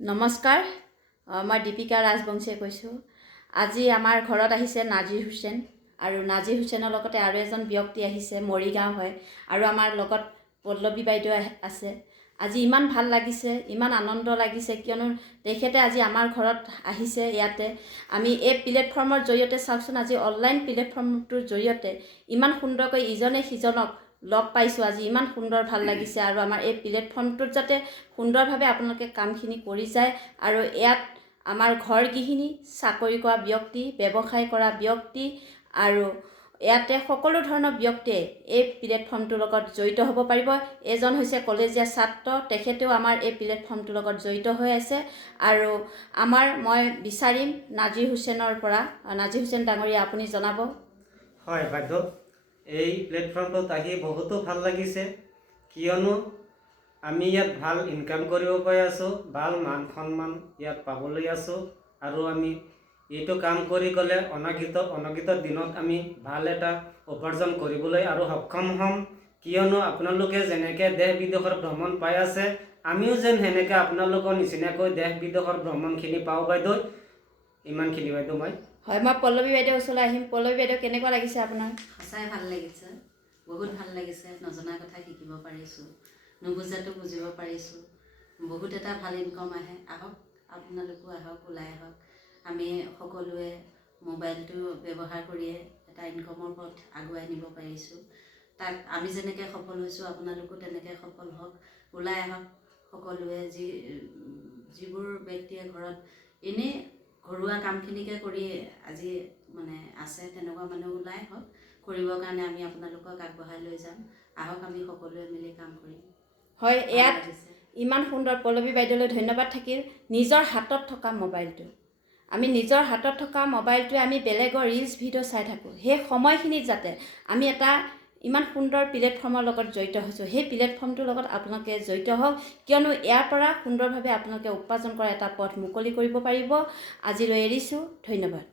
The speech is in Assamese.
নমস্কাৰ, মই দীপিকা ৰাজবংশীয়ে কৈছোঁ। আজি আমাৰ ঘৰত আহিছে নাজিৰ হুছেইন আৰু নাজিৰ হুছেইনৰ লগতে আৰু এজন ব্যক্তি আহিছে, মৰিগাঁও হয়, আৰু আমাৰ লগত পল্লৱী বাইদেউ আছে। আজি ইমান ভাল লাগিছে, ইমান আনন্দ লাগিছে, কিয়নো তেখেতে আজি আমাৰ ঘৰত আহিছে। ইয়াতে আমি এই প্লেটফৰ্মৰ জৰিয়তে চাওকচোন, আজি অনলাইন প্লেটফৰ্মটোৰ জৰিয়তে ইমান সুন্দৰকৈ ইজনে সিজনক লগ পাইছোঁ। আজি ইমান সুন্দৰ ভাল লাগিছে, আৰু আমাৰ এই প্লেটফৰ্মটোত যাতে সুন্দৰভাৱে আপোনালোকে কামখিনি কৰি যায়, আৰু ইয়াত আমাৰ ঘৰ গৃহিণী, চাকৰি কৰা ব্যক্তি, ব্যৱসায় কৰা ব্যক্তি, আৰু ইয়াতে সকলো ধৰণৰ ব্যক্তিয়ে এই প্লেটফৰ্মটোৰ লগত জড়িত হ'ব পাৰিব। এজন হৈছে কলেজীয়া ছাত্ৰ, তেখেতেও আমাৰ এই প্লেটফৰ্মটোৰ লগত জড়িত হৈ আছে। আৰু মই বিচাৰিম নাজিৰ হুছেইনৰ পৰা, নাজিৰ হুছেইন ডাঙৰীয়া, আপুনি জনাব। হয় বাইদেউ, এই প্লেটফৰ্মটোত আহি বহুতো ভাল লাগিছে, কিয়নো আমি ইয়াত ভাল ইনকাম কৰিব পাই আছোঁ, ভাল মান সন্মান ইয়াত পাবলৈ আছোঁ, আৰু আমি এইটো কাম কৰি গ'লে অনাগত দিনত আমি ভাল এটা উপাৰ্জন কৰিবলৈ আৰু সক্ষম হ'ম। কিয়নো আপোনালোকে যেনেকৈ দেশ বিদেশৰ ভ্ৰমণ পাই আছে, আমিও যেন সেনেকৈ আপোনালোকৰ নিচিনাকৈ দেশ বিদেশৰ ভ্ৰমণখিনি পাওঁ বাইদেউ। ইমানখিনি বাইদেউ মই পল্লৱী বাইদেউৰ ওচৰলৈ আহিম। পল্লৱী বাইদেউ, কেনেকুৱা লাগিছে আপোনাৰ? সঁচাই ভাল লাগিছে, বহুত ভাল লাগিছে। নজনা কথা শিকিব পাৰিছোঁ, নুবুজাটো বুজিব পাৰিছোঁ। বহুত এটা ভাল ইনকম আহে। আহক, আপোনালোকো আহক, ওলাই আহক। আমি সকলোৱে মোবাইলটো ব্যৱহাৰ কৰিয়ে এটা ইনকমৰ পথ আগুৱাই নিব পাৰিছোঁ। তাক আমি যেনেকৈ সফল হৈছোঁ, আপোনালোকো তেনেকৈ সফল হওক, ওলাই আহক। সকলোৱে যিবোৰ ব্যক্তিয়ে ঘৰত এনেই ঘৰুৱা কামখিনিকে কৰি আজি আছে, তেনেকুৱা মানুহ ওলাই আহক। কৰিবৰ কাৰণে আমি আপোনালোকক আগবঢ়াই লৈ যাম। আহক, আমি সকলোৱে মিলি কাম কৰিম। হয়, ইয়াত ইমান সুন্দৰ পল্লৱী বাইদেউলৈ ধন্যবাদ থাকিল। নিজৰ হাতত থকা মোবাইলটো, আমি নিজৰ হাতত থকা মোবাইলটোৱে আমি বেলেগৰ ৰিলছ ভিডিঅ' চাই থাকোঁ। সেই সময়খিনিত যাতে আমি এটা ইমান সুন্দৰ প্লেটফৰ্মৰ লগত জড়িত হৈছোঁ, সেই প্লেটফৰ্মটোৰ লগত আপোনালোকে জড়িত হওক, কিয়নো ইয়াৰ পৰা সুন্দৰভাৱে আপোনালোকে উপাৰ্জন কৰা এটা পথ মুকলি কৰিব পাৰিব। আজিলৈ এৰিছোঁ, ধন্যবাদ।